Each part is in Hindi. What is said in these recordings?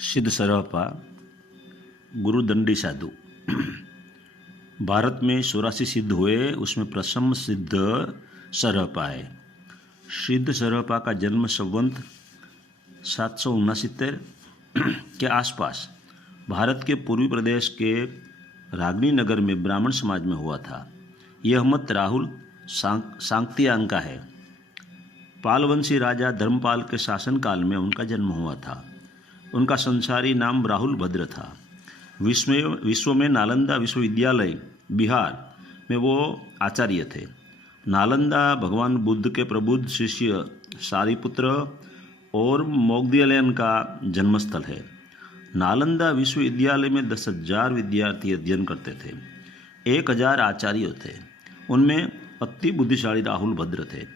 सिद्ध सरहपा गुरु दंडी साधु। भारत में 84 सिद्ध हुए, उसमें प्रथम सिद्ध सरहपा है। सिद्ध सरहपा का जन्म संवत 769 के आसपास भारत के पूर्वी प्रदेश के रागनी नगर में ब्राह्मण समाज में हुआ था। यह मत राहुल सांक्तियांग का है। पालवंशी राजा धर्मपाल के शासनकाल में उनका जन्म हुआ था। उनका संसारी नाम राहुल भद्र था। विश्व में नालंदा विश्वविद्यालय बिहार में वो आचार्य थे। नालंदा भगवान बुद्ध के प्रबुद्ध शिष्य सारिपुत्र और मोग्दलियन का जन्मस्थल है। नालंदा विश्वविद्यालय में 10,000 विद्यार्थी अध्ययन करते थे। 1,000 आचार्य थे। उनमें अति बुद्धिशाली राहुल भद्र थे।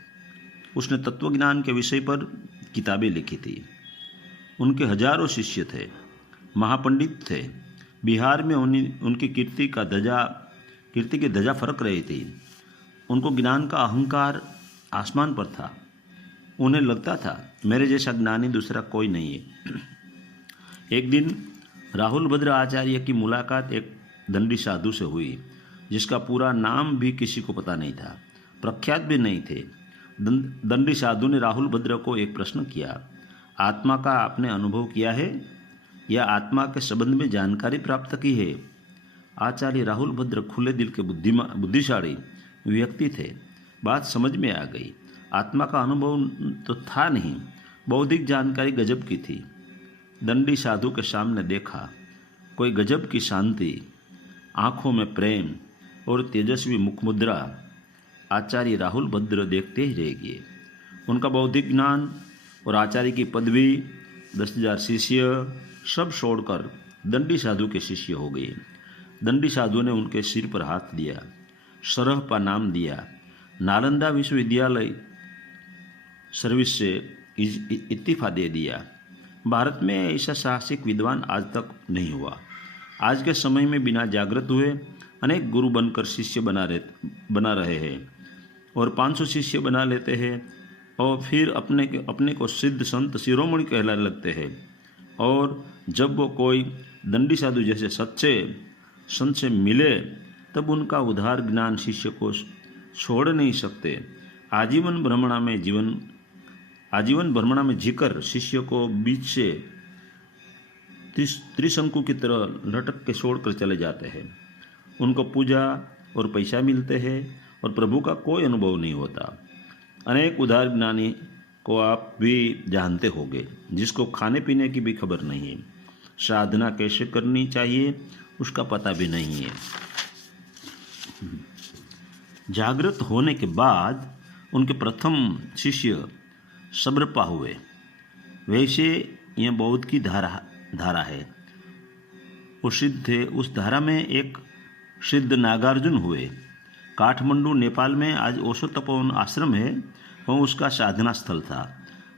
उसने तत्वज्ञान के विषय पर किताबें लिखी थी। उनके हजारों शिष्य थे, महापंडित थे। बिहार में उनकी कीर्ति की ध्वजा फरक रही थी। उनको ज्ञान का अहंकार आसमान पर था। उन्हें लगता था मेरे जैसा ज्ञानी दूसरा कोई नहीं है। एक दिन राहुल भद्र आचार्य की मुलाकात एक दंडी साधु से हुई, जिसका पूरा नाम भी किसी को पता नहीं था, प्रख्यात भी नहीं थे। दंडी साधु ने राहुल भद्र को एक प्रश्न किया, आत्मा का आपने अनुभव किया है या आत्मा के संबंध में जानकारी प्राप्त की है? आचार्य राहुल भद्र खुले दिल के बुद्धिशाली व्यक्ति थे। बात समझ में आ गई। आत्मा का अनुभव तो था नहीं, बौद्धिक जानकारी गजब की थी। दंडी साधु के सामने देखा, कोई गजब की शांति, आंखों में प्रेम और तेजस्वी मुखमुद्रा। आचार्य राहुल भद्र देखते ही रह गए। उनका बौद्धिक ज्ञान और आचार्य की पदवी, 10,000 शिष्य सब छोड़कर दंडी साधु के शिष्य हो गए। दंडी साधु ने उनके सिर पर हाथ दिया, सरहपा नाम दिया। नालंदा विश्वविद्यालय सर्विस से इस्तीफा दे दिया। भारत में ऐसा साहसिक विद्वान आज तक नहीं हुआ। आज के समय में बिना जागृत हुए अनेक गुरु बनकर शिष्य बना रहे हैं और 500 शिष्य बना लेते हैं और फिर अपने को सिद्ध संत शिरोमणि कहलाने लगते हैं। और जब वो कोई दंडी साधु जैसे सच्चे संत से मिले तब उनका उदार ज्ञान शिष्य को छोड़ नहीं सकते। आजीवन भ्रमणा में जीकर शिष्य को बीच से त्रिशंकु की तरह लटक के छोड़कर चले जाते हैं। उनको पूजा और पैसा मिलते हैं और प्रभु का कोई अनुभव नहीं होता। अनेक उदार ज्ञानी को आप भी जानते होंगे, जिसको खाने पीने की भी खबर नहीं है, साधना कैसे करनी चाहिए उसका पता भी नहीं है। जागृत होने के बाद उनके प्रथम शिष्य सब्रपा हुए। वैसे यह बौद्ध की धारा है। वो सिद्ध थे। उस धारा में एक सिद्ध नागार्जुन हुए। काठमांडू नेपाल में आज ओशो तपोवन आश्रम है, वह उसका साधना स्थल था।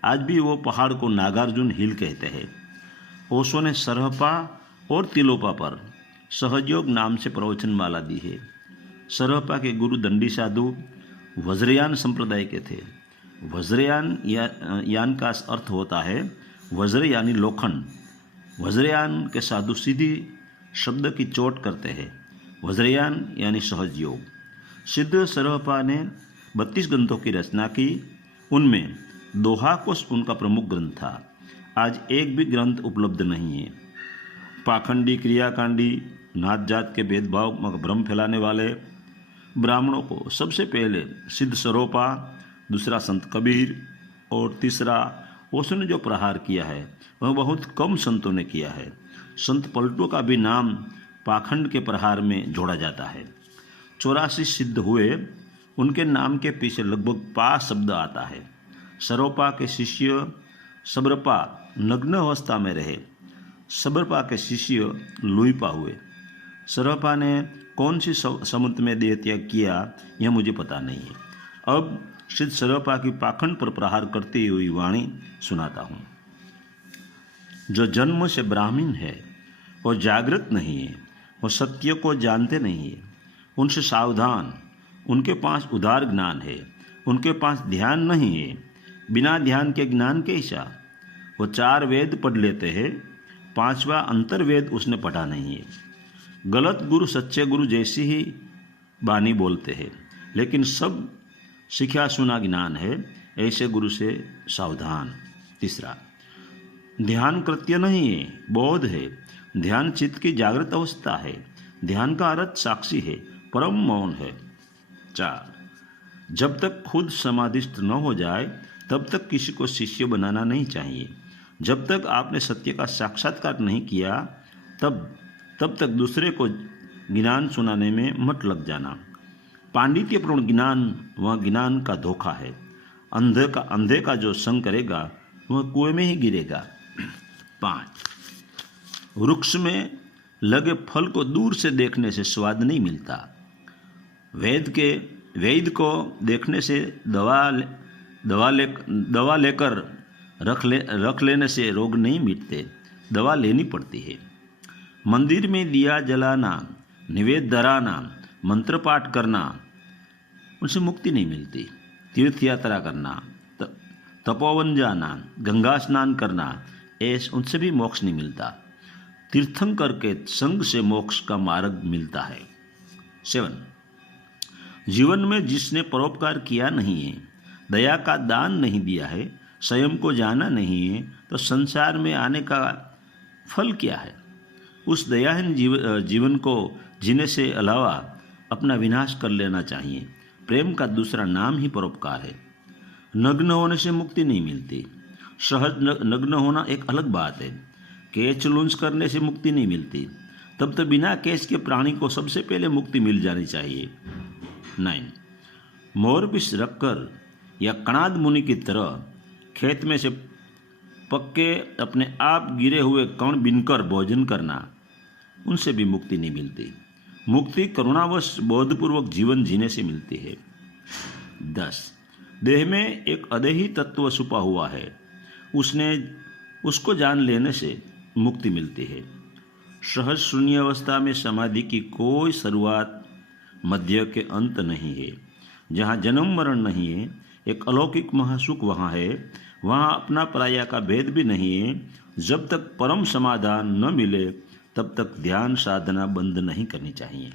आज भी वो पहाड़ को नागार्जुन हिल कहते हैं। ओशो ने सरहपा और तिलोपा पर सहयोग नाम से प्रवचनमाला दी है। सरहपा के गुरु दंडी साधु वज्रयान संप्रदाय के थे। वज्रयान यान का अर्थ होता है वज्र यानी लोखंड। वज्रयान के साधु सीधी शब्द की चोट करते हैं। वज्रयान यानी सहज योग। सिद्ध सरहपा ने 32 ग्रंथों की रचना की। उनमें दोहा कोश उनका प्रमुख ग्रंथ था। आज एक भी ग्रंथ उपलब्ध नहीं है। पाखंडी, क्रियाकांडी, नात जात के भेदभाव में भ्रम फैलाने वाले ब्राह्मणों को सबसे पहले सिद्ध सरहपा, दूसरा संत कबीर और तीसरा ओशो ने जो प्रहार किया है वह बहुत कम संतों ने किया है। संत पलटू का भी नाम पाखंड के प्रहार में जोड़ा जाता है। 84 सिद्ध हुए। उनके नाम के पीछे लगभग 5 शब्द आता है। सरहपा के शिष्य सब्रपा नग्न अवस्था में रहे। सब्रपा के शिष्य लुइपा हुए। सरहपा ने कौन सी समुद्र में देह त्याग किया यह मुझे पता नहीं है। अब सिद्ध सरहपा की पाखंड पर प्रहार करती हुई वाणी सुनाता हूँ। जो जन्म से ब्राह्मण है वो जागृत नहीं है, वो सत्य को जानते नहीं है। उनसे सावधान। उनके पास उदार ज्ञान है, उनके पास ध्यान नहीं है। बिना ध्यान के ज्ञान कैसा? वो 4 वेद पढ़ लेते हैं 5वां अंतर्वेद उसने पढ़ा नहीं है। गलत गुरु सच्चे गुरु जैसी ही बानी बोलते हैं, लेकिन सब सीखा सुना ज्ञान है, ऐसे गुरु से सावधान। तीसरा, ध्यान कृत्य नहीं है, बोध है। ध्यान चित्त की जागृत अवस्था है। ध्यान का अर्थ साक्षी है, परम मौन है। 4, जब तक खुद समाधिस्थ न हो जाए तब तक किसी को शिष्य बनाना नहीं चाहिए। जब तक आपने सत्य का साक्षात्कार नहीं किया तब तक दूसरे को ज्ञान सुनाने में मत लग जाना। पांडित्यपूर्ण ज्ञान वह ज्ञान का धोखा है। अंधे का जो संग करेगा वह कुएं में ही गिरेगा। 5, वृक्ष में लगे फल को दूर से देखने से स्वाद नहीं मिलता। वैद्य को देखने से दवा लेकर रख लेने से रोग नहीं मिटते, दवा लेनी पड़ती है। मंदिर में दिया जलाना, निवेद धराना, मंत्र पाठ करना, उनसे मुक्ति नहीं मिलती। तीर्थ यात्रा करना, तपोवन जाना, गंगा स्नान करना, उनसे भी मोक्ष नहीं मिलता। तीर्थंकर के संग से मोक्ष का मार्ग मिलता है। 7, जीवन में जिसने परोपकार किया नहीं है, दया का दान नहीं दिया है, स्वयं को जाना नहीं है, तो संसार में आने का फल क्या है? उस दयाहीन जीवन को जीने से अलावा अपना विनाश कर लेना चाहिए। प्रेम का दूसरा नाम ही परोपकार है। नग्न होने से मुक्ति नहीं मिलती। सहज नग्न होना एक अलग बात है। केच लूंज करने से मुक्ति नहीं मिलती। तब तो बिना केच के प्राणी को सबसे पहले मुक्ति मिल जानी चाहिए। 9, मोरपिस रखकर या कणाद मुनि की तरह खेत में से पक्के अपने आप गिरे हुए कण बीनकर भोजन करना, उनसे भी मुक्ति नहीं मिलती। मुक्ति करुणावश बोधपूर्वक जीवन जीने से मिलती है। 10, देह में एक अदेही तत्व छुपा हुआ है, उसको जान लेने से मुक्ति मिलती है। सहज शून्य अवस्था में समाधि की कोई शुरुआत मध्य के अंत नहीं है। जहाँ जन्म मरण नहीं है, एक अलौकिक महासुख वहाँ है। वहाँ अपना पराया का भेद भी नहीं है। जब तक परम समाधान न मिले तब तक ध्यान साधना बंद नहीं करनी चाहिए।